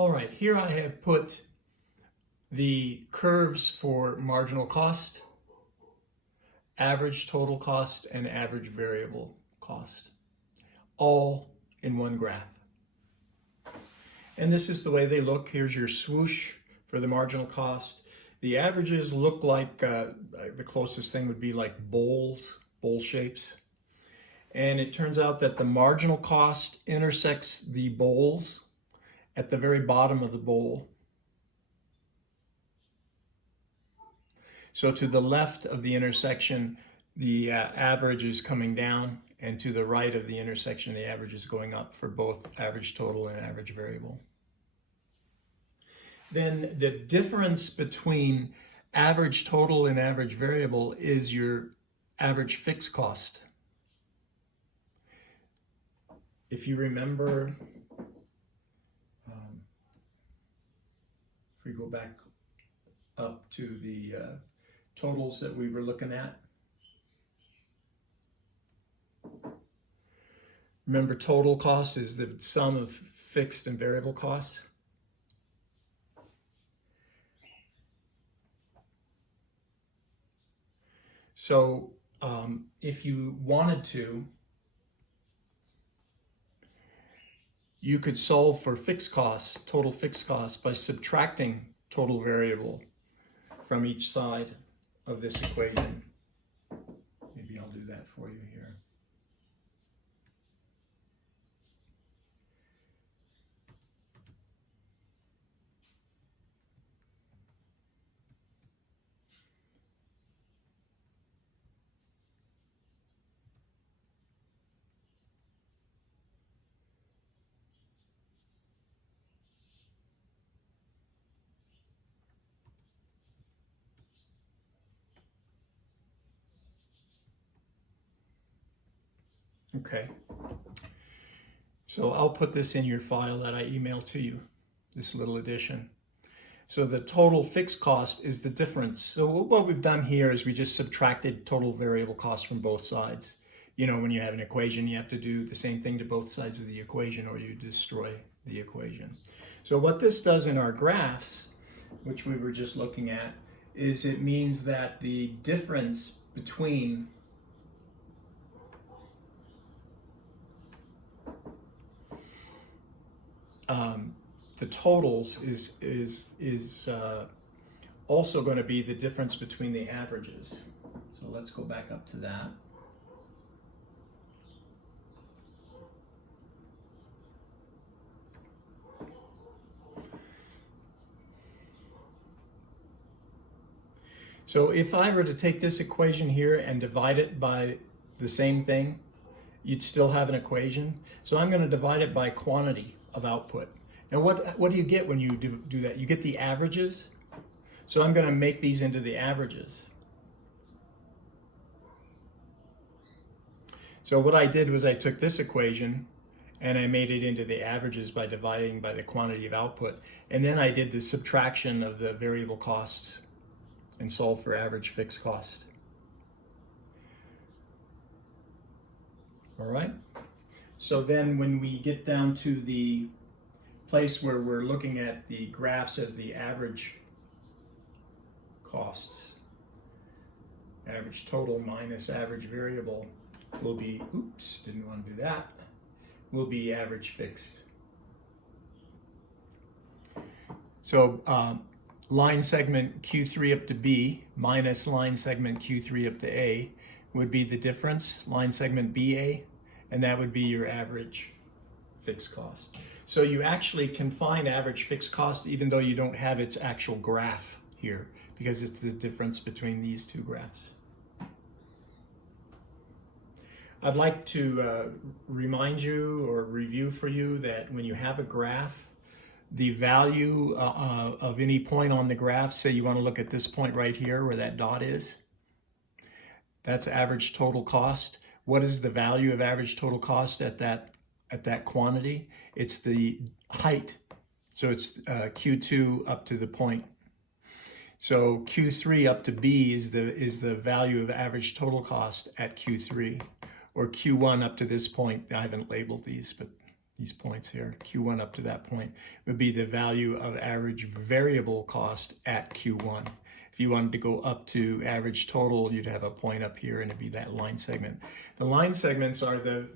All right, here I have put the curves for marginal cost, average total cost, and average variable cost, all in one graph. And this is the way they look. Here's your swoosh for the marginal cost. The averages look like, the closest thing would be like bowls, bowl shapes. And it turns out that the marginal cost intersects the bowls at the very bottom of the bowl. So to the left of the intersection, the average is coming down, and to the right of the intersection, the average is going up for both average total and average variable. Then the difference between average total and average variable is your average fixed cost. If you remember, if we go back up to the totals that we were looking at, remember total cost is the sum of fixed and variable costs. So if you wanted to, you could solve for fixed costs, total fixed costs, by subtracting total variable from each side of this equation. Maybe I'll do that for you here. Okay, so I'll put this in your file that I emailed to you, this little addition. So the total fixed cost is the difference. So what we've done here is we just subtracted total variable cost from both sides. You know, when you have an equation, you have to do the same thing to both sides of the equation or you destroy the equation. So what this does in our graphs, which we were just looking at, is it means that the difference between the totals is also going to be the difference between the averages. So let's go back up to that. So if I were to take this equation here and divide it by the same thing, you'd still have an equation. So I'm going to divide it by quantity of output. Now what do you get when you do that? You get the averages. So I'm going to make these into the averages. So what I did was I took this equation and I made it into the averages by dividing by the quantity of output. And then I did the subtraction of the variable costs and solved for average fixed cost. All right. So then when we get down to the place where we're looking at the graphs of the average costs, average total minus average variable will be, oops, didn't want to do that, will be average fixed. So line segment Q3 up to B minus line segment Q3 up to A would be the difference, line segment BA, and that would be your average fixed cost. So you actually can find average fixed cost even though you don't have its actual graph here, because it's the difference between these two graphs. I'd like to remind you or review for you that when you have a graph, the value of any point on the graph, say you want to look at this point right here where that dot is, that's average total cost. What is the value of average total cost at that quantity? It's the height. So it's Q2 up to the point. So Q3 up to B is the value of average total cost at Q3, or Q1 up to this point. I haven't labeled these, but these points here, Q1 up to that point, would be the value of average variable cost at Q1. If you wanted to go up to average total, you'd have a point up here and it'd be that line segment. The line segments are the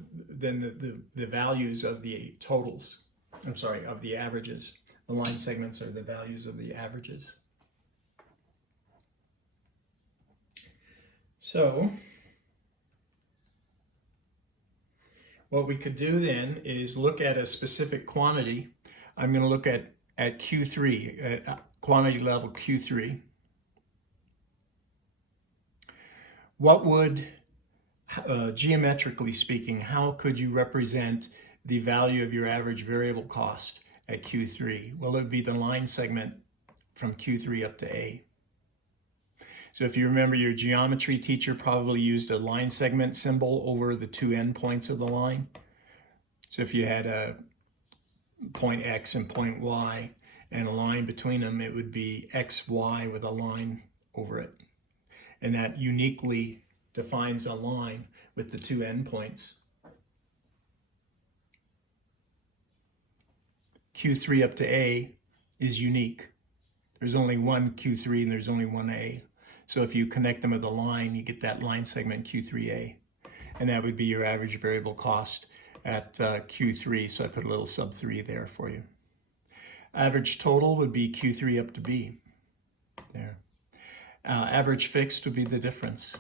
values of the totals. I'm sorry, of the averages. The line segments are the values of the averages. So what we could do then is look at a specific quantity. I'm going to look at Q3, at quantity level Q3. What would, geometrically speaking, how could you represent the value of your average variable cost at Q3? Well, it would be the line segment from Q3 up to A. So if you remember, your geometry teacher probably used a line segment symbol over the two endpoints of the line. So if you had a point X and point Y and a line between them, it would be XY with a line over it. And that uniquely defines a line with the two endpoints. Q3 up to A is unique. There's only one Q3 and there's only one A. So if you connect them with a line, you get that line segment Q3A. And that would be your average variable cost at Q3. So I put a little sub 3 there for you. Average total would be Q3 up to B. There. Average fixed would be the difference,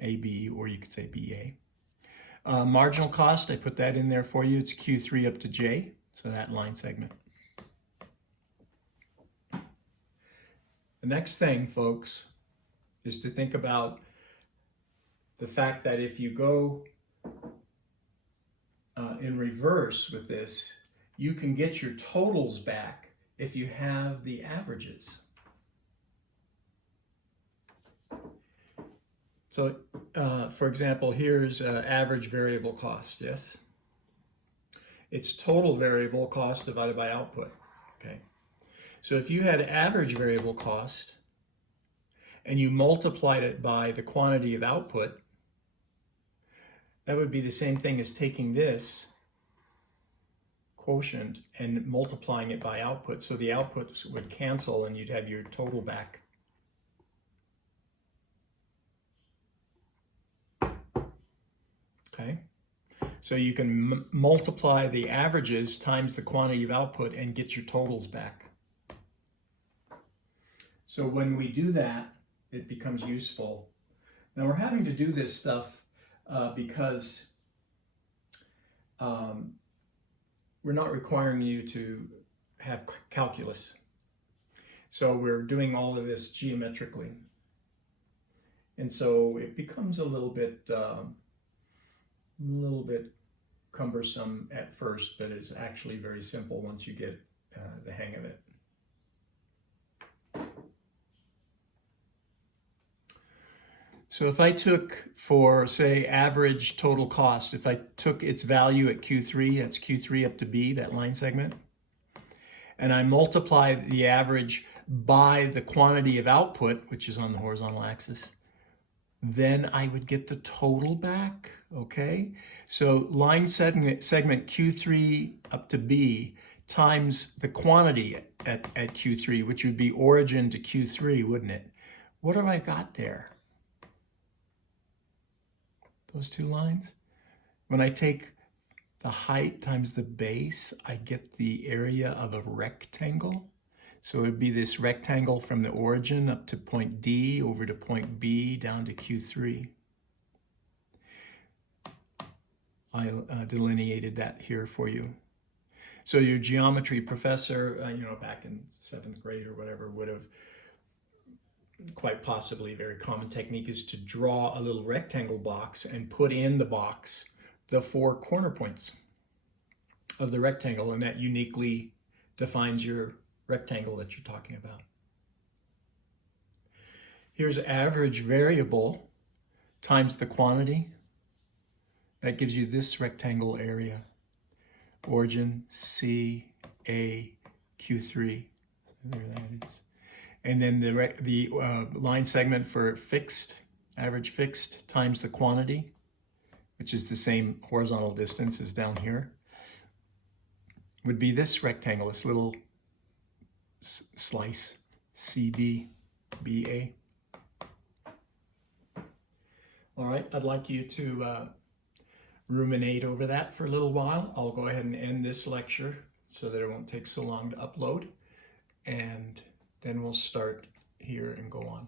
AB, or you could say BA. Marginal cost, I put that in there for you. It's Q3 up to J, so that line segment. The next thing, folks, is to think about the fact that if you go in reverse with this, you can get your totals back if you have the averages. So, for example, here's average variable cost, yes? It's total variable cost divided by output, okay? So if you had average variable cost and you multiplied it by the quantity of output, that would be the same thing as taking this quotient and multiplying it by output. So the outputs would cancel and you'd have your total back. Okay? So you can multiply the averages times the quantity of output and get your totals back. So when we do that, it becomes useful. Now we're having to do this stuff because we're not requiring you to have calculus. So we're doing all of this geometrically. And so it becomes a little bit cumbersome at first, but it's actually very simple once you get the hang of it. So if I took, for say, average total cost, if I took its value at Q3, that's Q3 up to B, that line segment, and I multiply the average by the quantity of output, which is on the horizontal axis, then I would get the total back, okay? So line segment Q3 up to B times the quantity at Q3, which would be origin to Q3, wouldn't it? What have I got there? Those two lines? When I take the height times the base, I get the area of a rectangle. So it would be this rectangle from the origin up to point D over to point B down to Q3. I delineated that here for you. So your geometry professor, back in 7th grade or whatever, would have quite possibly, a very common technique is to draw a little rectangle box and put in the box the 4 corner points of the rectangle, and that uniquely defines your rectangle that you're talking about. Here's average variable times the quantity. That gives you this rectangle area. Origin, C, A, Q3. There that is. And then the line segment for fixed, average fixed, times the quantity, which is the same horizontal distance as down here. would be this rectangle, this little slice, CDBA. All right, I'd like you to ruminate over that for a little while. I'll go ahead and end this lecture so that it won't take so long to upload, and then we'll start here and go on.